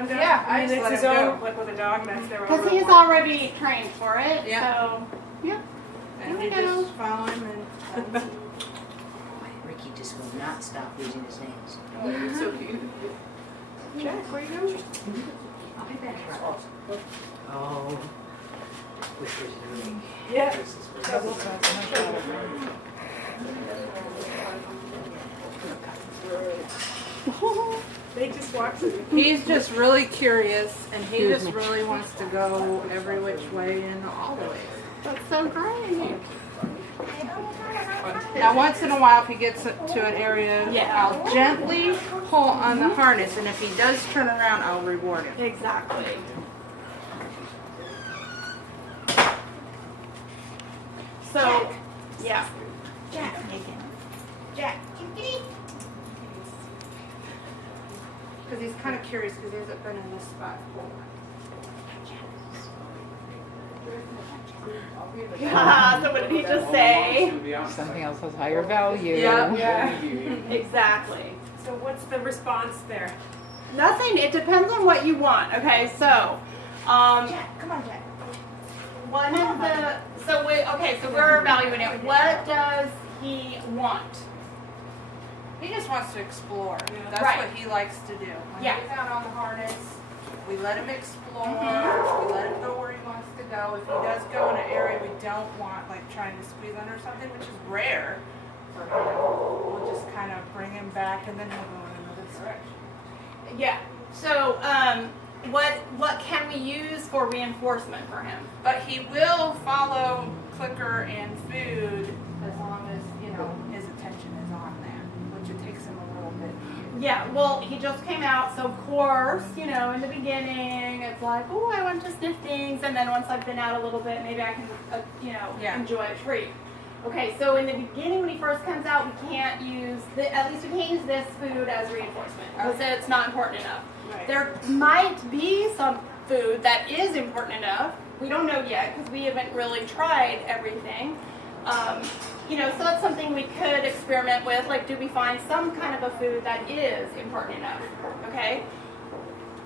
Yeah, I mean, just it's let his him own, go. like with a dog, and that's their own. Because he's reward. already trained for it. Yeah. So, yeah. And There you we go. just follow him and Ricky just will not stop using his names. oh, you're so cute. Jack, where you going? I'll be back. Oh. Whispers in the room. Yeah. They just walk through. He's just really curious, and he just really wants to go every which way and all the ways. That's so great. Now, once in a while, if he gets to an area, Yeah. I'll gently pull on the harness, and if he does turn around, I'll reward him. Exactly. So, yeah. Jack, Megan. Jack. Because he's kind of curious, because he hasn't been in this spot before. So what did he just say? Something else has higher value. Yeah. Exactly. So what's the response there? Nothing. It depends on what you want. Okay, so, Jack, come on, Jack. one of the, so we're evaluating it. What does he want? He just wants to explore. That's Right. what he likes to do. When Yeah. he's out on the harness, we let him explore. Mhm. We let him go where he wants to go. If he does go in an area we don't want, like trying to squeeze under something, which is rare for him, we'll just kind of bring him back, and then he'll go in another direction. Yeah. So, what can we use for reinforcement for him? But he will follow clicker and food as long as, his attention is on that, which it takes him a little bit to do. Yeah, well, he just came out, so of course, in the beginning, it's like, oh, I want to sniff things, and then once I've been out a little bit, maybe I can, Yeah. enjoy a treat. Okay, so in the beginning, when he first comes out, we can't use, at least we can't use this food as reinforcement, because it's not important enough. Right. There might be some food that is important enough. We don't know yet, because we haven't really tried everything. So that's something we could experiment with. Like, do we find some kind of a food that is important enough? Okay?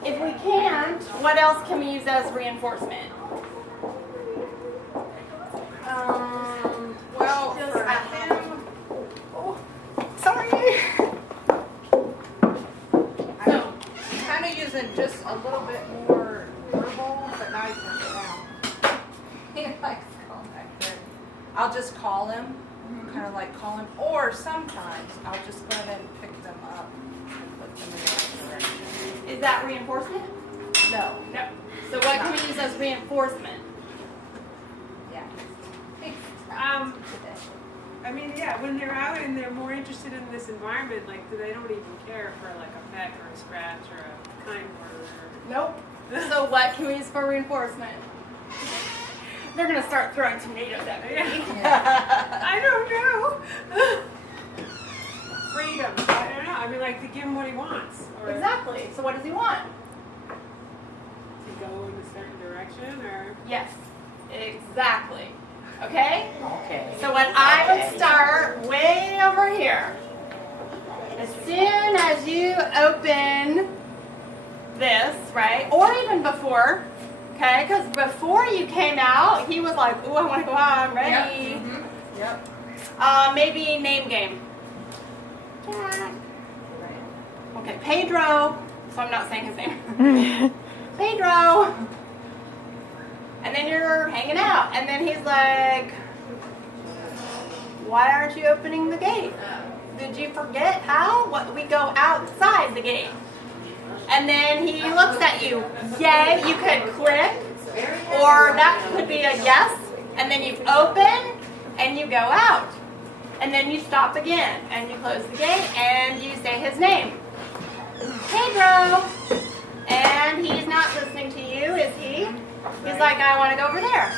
If we can't, what else can we use as reinforcement? Well, Just for at him, Sorry. So, I'm kind of using just a little bit more verbal, but now he's going down. He likes going back there. I'll just call him, kind of like call him, or sometimes I'll just go ahead and pick them up and put them in the right direction. is that reinforcement? No. No. So what can we use as reinforcement? Yeah. I mean, yeah, when they're out and they're more interested in this environment, like, they don't even care for like a peck or a scratch or a kind word. Nope. So what can we use for reinforcement? They're gonna start throwing tomatoes at me. I don't know. Freedom. I don't know. I mean, like, to give him what he wants, or Exactly. So what does he want? to go in a certain direction, or Yes. Exactly. Okay? Okay. So what I would start way over here. As soon as you open this, right? Or even before, okay? Because before you came out, he was like, ooh, I want to go out, I'm ready. Yep. Maybe name game. Jack. Okay, Pedro. So I'm not saying his name. Pedro. And then you're hanging out. And then he's like, why aren't you opening the gate? Did you forget how? What, we go outside the gate. And then he looks at you. Yay, you could click. Or that could be a yes. And then you open and you go out. And then you stop again. And you close the gate and you say his name. Pedro. And he's not listening to you, is he? He's like, I want to go over there.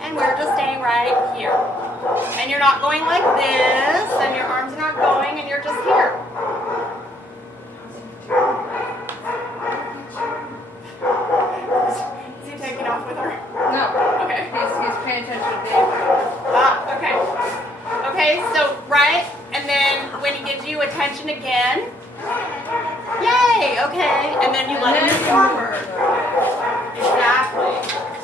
And we're just staying right here. And you're not going like this, and your arms are not going, and you're just here. Is he taking off with her? No. Okay. He's paying attention to Dave. Okay. Okay, so, right, and then when he gives you attention again, yay, okay, and then you let them move forward. Exactly.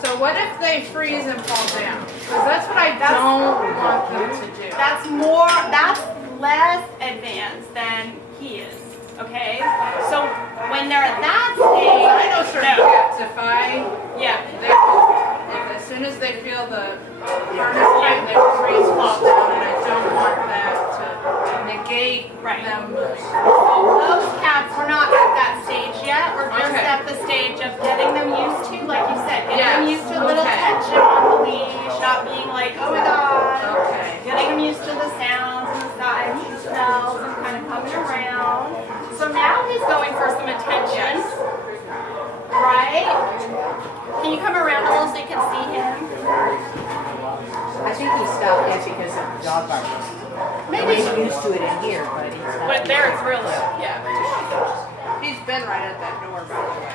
So what if they freeze and fall down? Because that's what I don't want them to do. That's less advanced than he is. Okay? So when they're at that stage, I know certain cats, if as soon as they feel the harness tighten, they will freeze, fall down, and I don't want that to negate them moving. those cats, we're not at that stage yet. We're just Okay. at the stage of getting them used to, like you said, getting them Yes. used to a little Okay. tension on the leash, not being like, oh my god. Okay. Getting them used to the sounds and the sights and smells and kind of coming around. So now he's going for some attention. Right? Can you come around a little so you can see him? I think he stopped that because of the dog barking. Maybe. He's used to it in here, but he's not. But there it's really, yeah. He's been right at that door, by the way.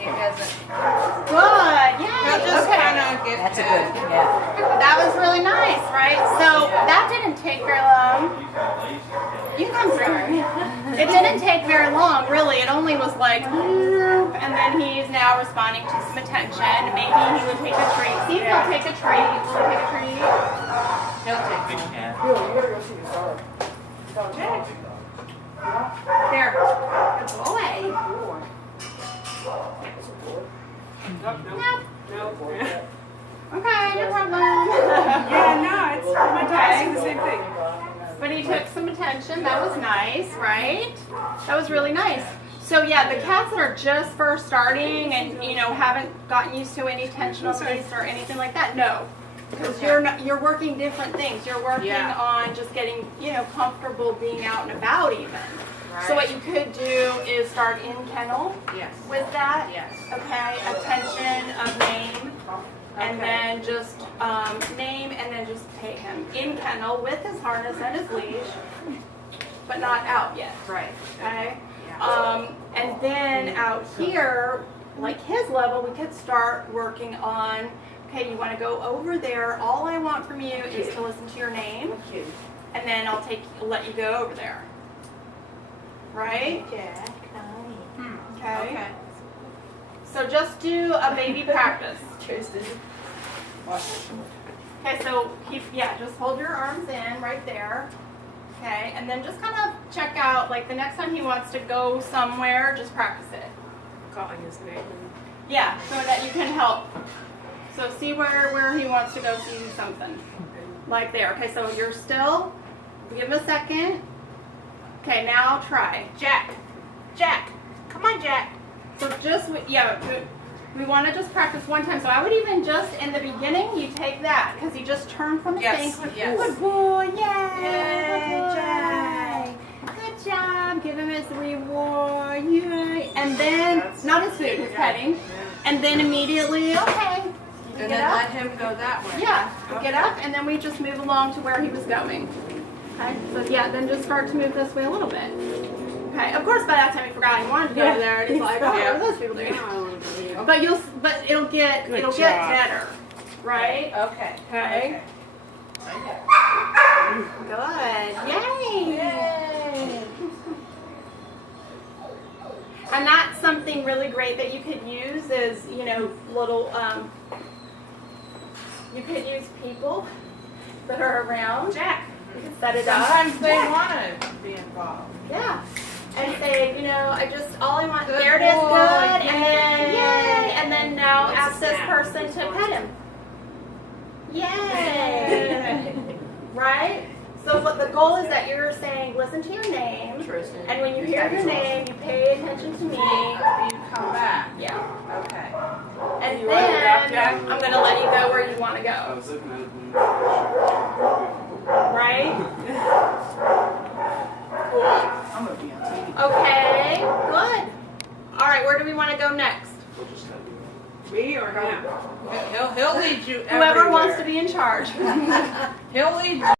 He hasn't. Good, yeah. He'll just kind of get That's a past. good, yeah. That was really nice, right? So that didn't take very long. You can come through. It didn't take very long, really. It only was like, and then he's now responding to some attention. Maybe he would take a treat. See if he'll take a treat. Will he take a treat? He'll take one. There. Good boy. Nope. Okay, no problem. Yeah, no, it's my dogs do the same thing. But he took some attention. That was nice, right? That was really nice. So yeah, the cats that are just first starting and haven't gotten used to any tension on face or anything like that, no, because you're working different things. You're working on just getting comfortable being out and about even. Right. So what you could do is start in kennel Yes. with that. Yes. Okay, attention of name. And Okay. then just name and then just pay him in kennel with his harness and his leash, but not out yet. Right. Okay? Yeah. And then out here, like his level, we could start working on, okay, you want to go over there. All I want from you is to listen to your name, and then I'll let you go over there. Right? Okay. Okay. So just do a baby practice. Okay, so just hold your arms in right there. Okay, and then just kind of check out, like the next time he wants to go somewhere, just practice it. Calling his name. Yeah, so that you can help. So see where he wants to go see something. Like there. Okay, so you're still, give him a second. Okay, now try. Jack, come on, Jack. So just, we want to just practice one time. So I would even just, in the beginning, you take that, because he just turned from his Yes, thing. yes. Good boy, yay! Yay, Good boy. Jack. Good job, give him his reward, yay! And then, not his food, his petting. And then immediately, okay. And Get then up. let him go that way. Yeah, get up, and then we just move along to where he was going. Okay, so then just start to move this way a little bit. Okay, of course by that time he forgot he wanted to go there, and he's like, oh, what are those people doing? But it'll get better, right? Okay. Okay. Good. Yay! Yay. And that's something really great that you could use is, little, you could use people that are around. Jack. You can set it up. Sometimes they want to be involved. Yeah. And say, all I want, Good there it is, boy, good, and yay. then, yay, and then now What's ask his this name? person to pet him. Yay! Right? So what the goal is that you're saying, listen to your name, and when you hear your name, you pay attention to me. You come back. Yeah. Okay. And You want to then Jack? I'm going to let you go where you want to go. Right? I'm gonna be on TV. Okay, good. All right, where do we want to go next? Me or him? He'll lead you Whoever wants to everywhere. be in charge. He'll lead you.